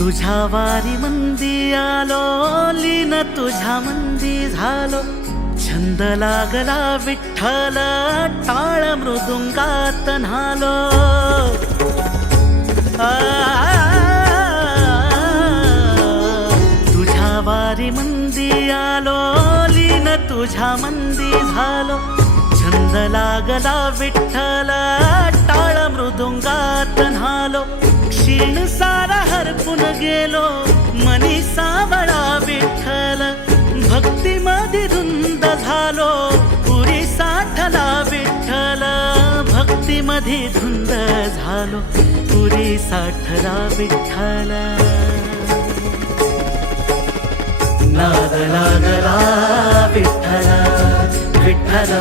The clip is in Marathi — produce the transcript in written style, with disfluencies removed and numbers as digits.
तुझ्या वारी मंदी आलो, लीन तुझ्या मंदी झालो. छंद लागला विठ्ठल, टाळ मृदुंगात न्हालो. तुझ्या वारी मंदी आलो, लीन तुझ्या मंदी झालो. छंद लागला विठ्ठल, टाळ मृदुंगात न्हालो. क्षीण सारा हरपून गेलो, मनी सावळा विठ्ठल. भक्ती मध्ये धुंद झालो, पुरी साठला विठ्ठल. भक्ती मध्ये धुंद झालो, पुरी साठला विठ्ठल. नाद लागला विठ्ठल, विठ्ठल